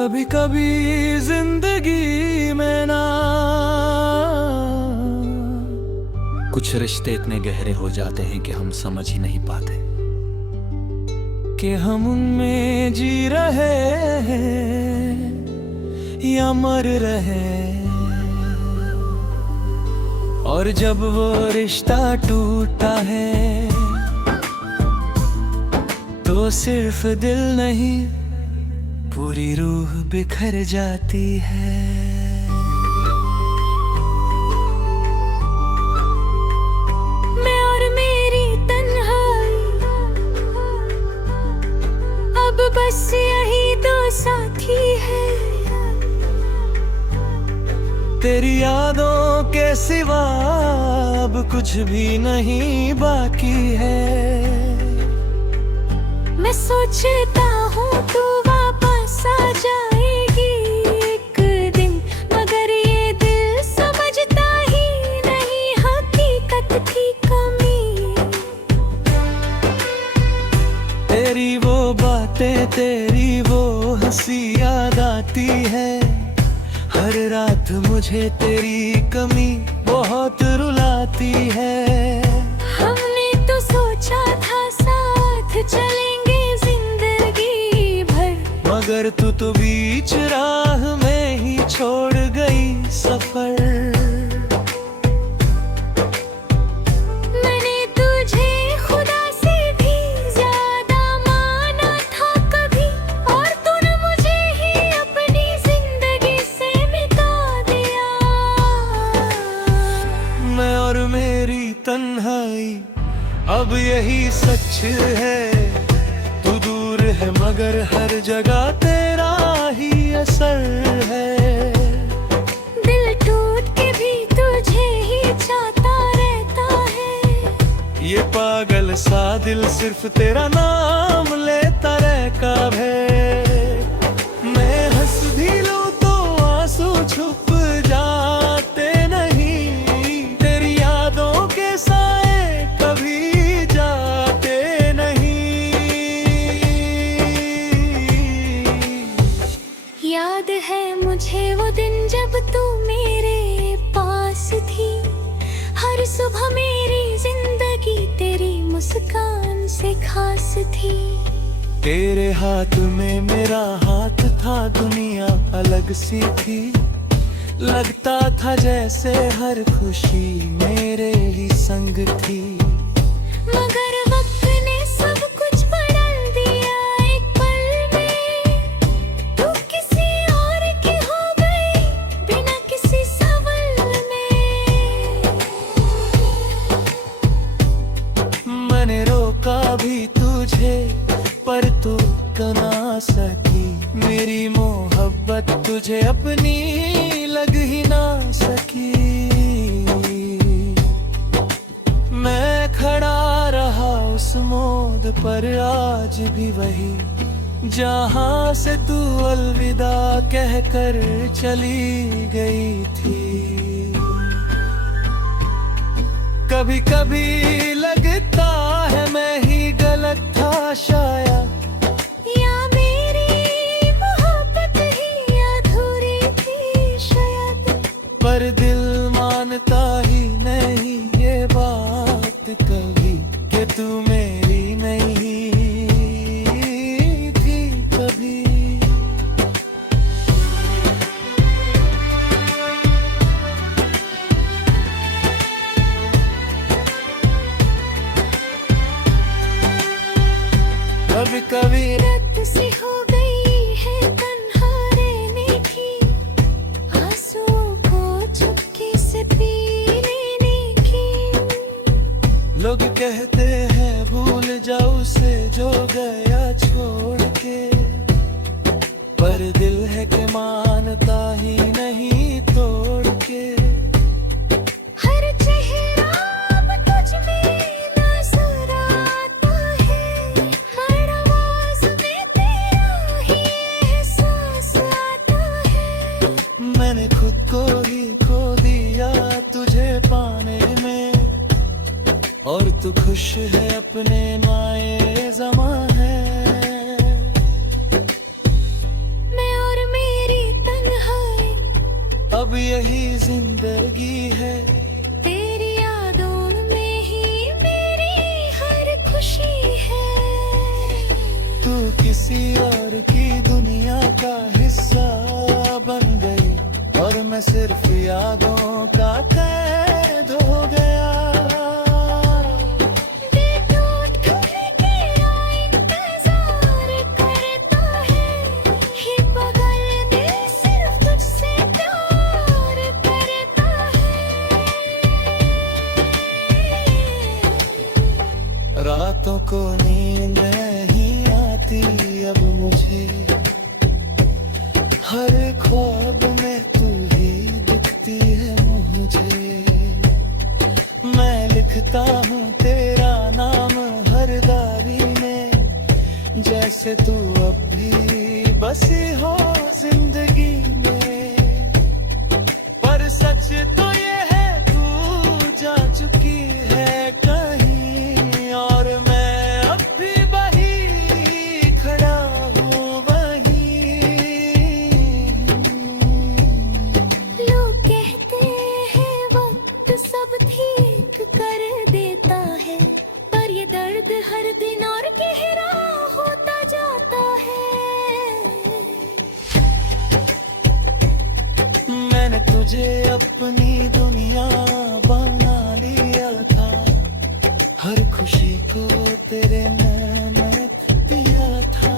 कभी कभी जिंदगी में ना कुछ रिश्ते इतने गहरे हो जाते हैं कि हम समझ ही नहीं पाते कि हम उनमें जी रहे हैं या मर रहे। और जब वो रिश्ता टूटा है तो सिर्फ दिल नहीं पूरी रूह बिखर जाती है। मैं और मेरी तन्हाई, अब बस यही दो साथी है। तेरी यादों के सिवा अब कुछ भी नहीं बाकी है। मैं सोचता हूँ तू वापस आ जाएगी एक दिन, मगर ये दिल समझता ही नहीं हकीकत की कमी। तेरी वो बातें, तेरी वो हंसी याद आती है। हर रात मुझे तेरी कमी बहुत रुलाती है। हमने तो सोचा था साथ चलेंगे जिंदगी भर, मगर तू तो बीच राह में ही छोड़ गई सफर। मैंने तुझे खुदा से भी ज्यादा माना था कभी, और तूने मुझे ही अपनी जिंदगी से मिटा दिया। मैं और मेरी तन्हाई, अब यही सच है। तू दूर है मगर हर जगह तेरा ही असर है। दिल टूट के भी तुझे ही चाहता रहता है। ये पागल सा दिल सिर्फ तेरा नाम लेता रहता है। मैं हंस भी लूं तो आंसू छुप जाते नहीं। तेरी यादों के साए कभी जाते नहीं। याद है मुझे वो दिन जब तू मेरे पास थी। हर सुबह मेरी जिंदगी तेरी मुस्कान से खास थी। तेरे हाथ में मेरा हाथ था, दुनिया अलग सी थी। लगता था जैसे हर खुशी मेरे ही संग थी। मगर वक्त ने सब कुछ बदल दिया एक पल में। तू किसी और की हो गई बिना किसी सवाल में। मैंने रोका भी तुझे पर तू ना सकी। मेरी मोहब्बत तुझे अपनी लग ही ना सकी। मैं खड़ा रहा उस मोड़ पर आज भी वही, जहां से तू अलविदा कहकर चली गई थी। कभी कभी लगता है मैं ही गलत था शायद, या मेरी मोहब्बत ही अधूरी थी शायद। पर दिल मानता ही नहीं ये बात कभी कि तू मेरी नहीं थी कभी। कभी कभी रत सी हो गई है तन्हा रहने की, आंसुओं को चुपके से पी लेने की। लोग कहते हैं भूल जाओ उसे जो गया छोड़ के, पर दिल है कि मानता ही नहीं तोड़ के। हर चेहरा अब तुझ में नजर आता है। हर आवाज में तेरा ही एहसास आता है। मैंने खुद को ही खो दिया तुझे पाने में, और तू खुश है अपने माए ज़मां है। मैं और अब यही जिंदगी है। तेरी यादों में ही मेरी हर खुशी है। तू किसी और की दुनिया का हिस्सा बन गई और मैं सिर्फ यादों का कैद हो गया। रातों को नींद नहीं आती अब मुझे, हर ख्वाब में तू ही दिखती है मुझे। मैं लिखता हूँ तेरा नाम हर डायरी में, जैसे तू अब भी बसी हो जिंदगी में। पर सच तो ये है तू जा चुकी है कहीं, और मैं अब भी वही खड़ा हूँ वहीं। लोग कहते हैं वक्त सब ठीक कर देता है, पर ये दर्द हर दिन और गहरा होता जाता है। मैंने तुझे अपनी दुनिया बना लिया था, हर खुशी को तेरे में पिया था,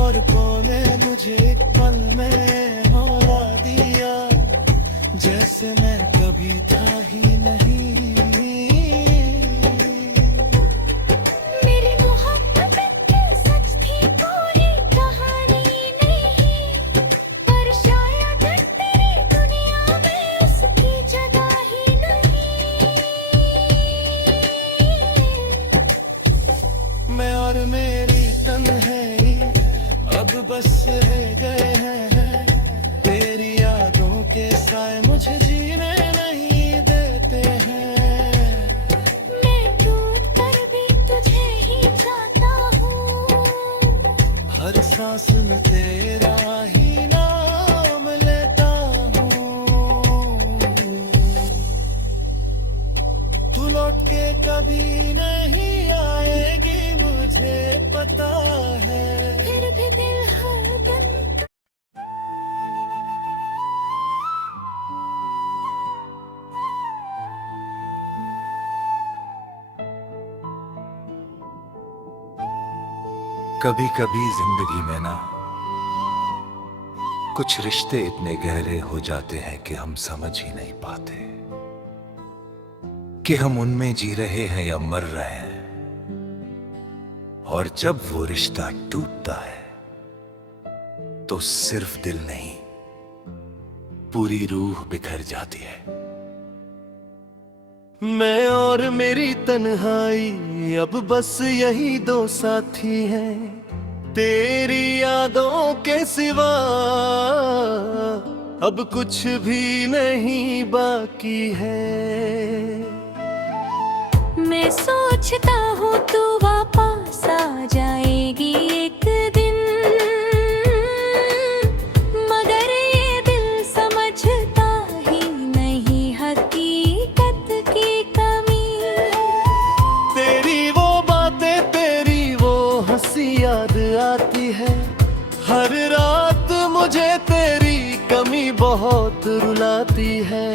और तूने मुझे एक पल में हौला दिया, जैसे मैं कभी था ही नहीं। मेरी मोहब्बत की सच थी कोई कहानी नहीं, पर शायद तेरी दुनिया में उसकी जगह ही नहीं। मैं और मेरी तन्हाई अब बस रह गए हैं, तेरी यादों के साए मुझे जीने नहीं देते हैं। मैं टूट कर भी तुझे ही चाहता हूँ, हर सांस में तेरा ही नाम लेता हूँ। तू लौट के कभी नहीं आएगी मुझे पता है, फिर भी दिल हरदम कभी कभी जिंदगी में ना कुछ रिश्ते इतने गहरे हो जाते हैं कि हम समझ ही नहीं पाते कि हम उनमें जी रहे हैं या मर रहे हैं। और जब वो रिश्ता टूटता है तो सिर्फ दिल नहीं, पूरी रूह बिखर जाती है। मैं और मेरी तन्हाई अब बस यही दो साथी हैं, तेरी यादों के सिवा अब कुछ भी नहीं बाकी है। मैं सोचता हूँ तू वापस आ जाएगी एक दिन, मगर ये दिल समझता ही नहीं हकीकत की कमी। तेरी वो बातें, तेरी वो हंसी याद आती है, हर रात मुझे तेरी कमी बहुत रुलाती है।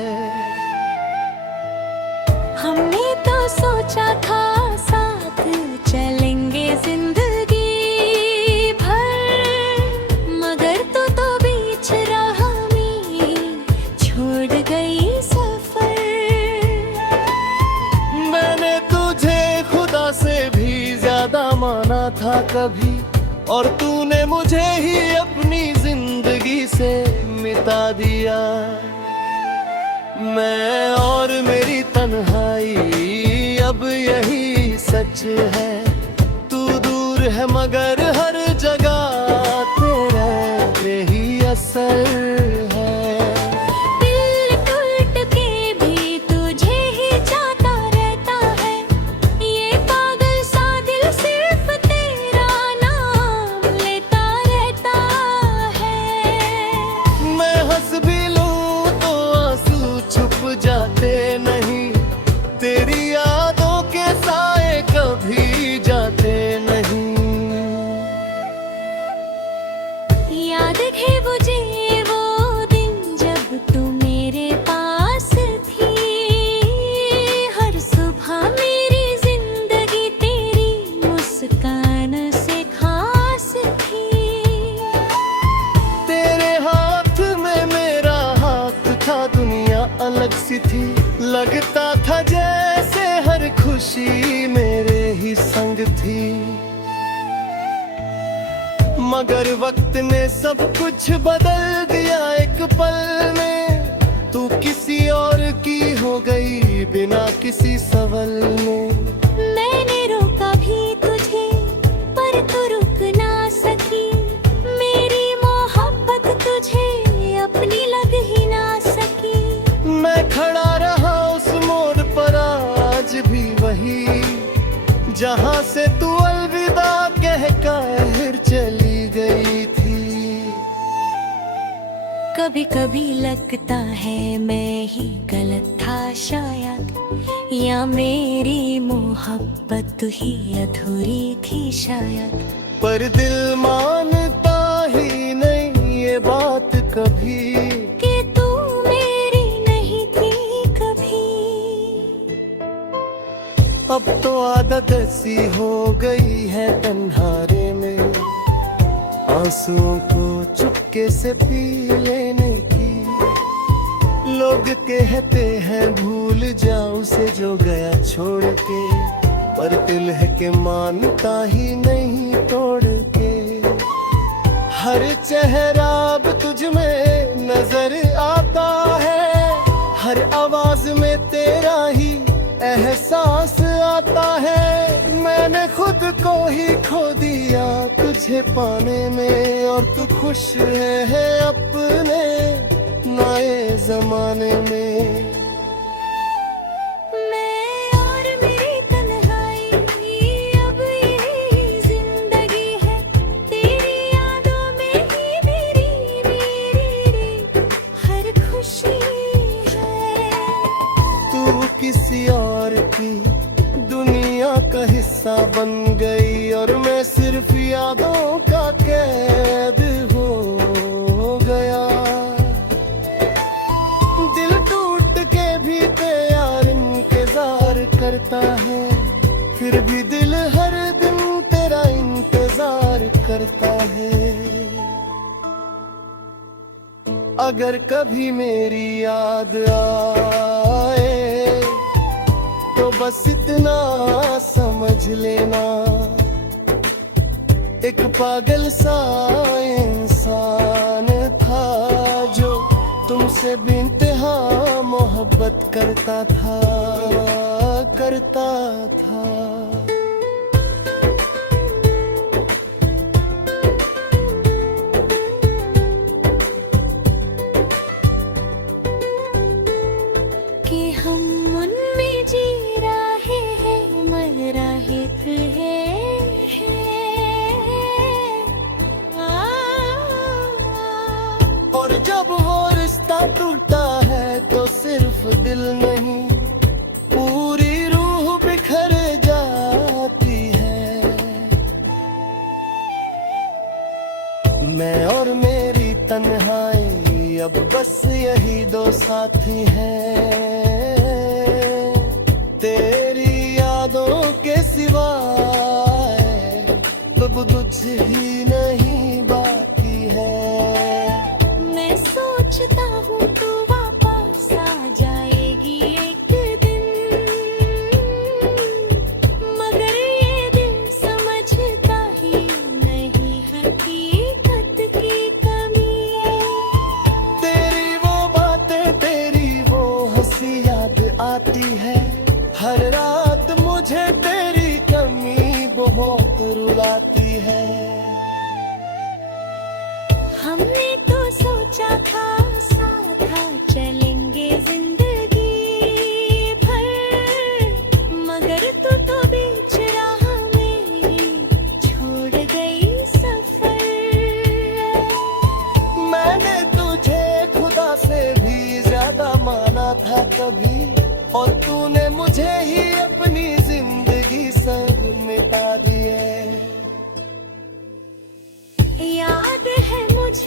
हमने तो सोचा था साथ चलेंगे जिंदगी भर, मगर तो बीच राह में छोड़ गई सफर। मैंने तुझे खुदा से भी ज्यादा माना था कभी, और तूने मुझे ही अपनी जिंदगी से मिटा दिया। मैं और मेरी तन्हाई अब यही सच है, तू दूर है मगर हर जगह तेरे ही असर है। दिल टूट के भी तुझे ही चाहता रहता है, ये पागल सा दिल सिर्फ तेरा नाम लेता रहता है। मैं हंस याद है मुझे वो दिन जब तू मेरे पास थी। हर सुबह मेरी जिंदगी तेरी मुस्कान से खास थी। तेरे हाथ में मेरा हाथ था, दुनिया अलग सी थी। लगता था जैसे हर खुशी मेरे ही संग थी। मगर वक्त ने सब कुछ बदल दिया एक पल में। तू किसी और की हो गई बिना किसी सवाल में। मैंने रोका भी तुझे पर तू रुक ना सकी। मेरी मोहब्बत तुझे अपनी लग ही ना सकी। मैं खड़ा रहा उस मोड़ पर आज भी वही, जहाँ से तू अलविदा कहकर चली गई थी। कभी कभी लगता है मैं ही गलत था शायद, या मेरी मोहब्बत ही अधूरी थी शायद। पर दिल मानता ही नहीं ये बात कभी, कि तू मेरी नहीं थी कभी। अब तो आदत सी हो गई है तन्हारे में, आंसुओं को चुपके से पी लेने की। लोग कहते हैं भूल जाओ उसे जो गया छोड़ के, पर दिल है कि मानता ही नहीं तोड़ के। हर चेहरा अब तुझ में नजर आता है, हर आवाज में तेरा ही एहसास आता है। मैंने खुद को ही खो दिया तुझे पाने में, और तू खुश है अपने नए जमाने में। मैं और मेरी तन्हाई अब यही जिंदगी है। तेरी यादों में ही मेरी हर खुशी है। तू किसी और की दुनिया का हिस्सा बन गई, और मैं सिर्फ यादों का कैद हो गया। दिल टूट के भी यार इंतजार करता है, फिर भी दिल हर दिन तेरा इंतजार करता है। अगर कभी मेरी याद आए तो बस इतना समझ लेना, एक पागल सा इंसान था जो तुमसे बेइंतहा मोहब्बत करता था। कि हम उनमें जी रहे हैं मर रहे थे। और जब वो रिश्ता टूटा है तो सिर्फ दिल नहीं पूरी रूह बिखर जाती है। मैं और मेरी तन्हाई अब बस यही दो साथी हैं। तेरी यादों के सिवाय अब कुछ ही नहीं बाकी है। मैं सोचता हूँ तू वापस आ जाएगी एक दिन, मगर ये दिल समझता ही नहीं हकीकत की कमी। तेरी वो बातें तेरी वो हंसी याद आती है, हर रात मुझे तेरी कमी बहुत रुलाती है। हमने तो सोचा था साथ चलेंगे जिंदगी भर, मगर तू तो बीच राह में छोड़ गई सफर। मैंने तुझे खुदा से भी ज्यादा माना था कभी, और तूने मुझे ही अपनी जिंदगी संग मिटा दिए। याद है मुझे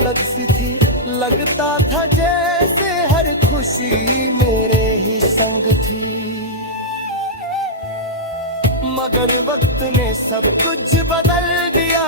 अलग सी थी, लगता था जैसे हर खुशी मेरे ही संग थी। मगर वक्त ने सब कुछ बदल दिया,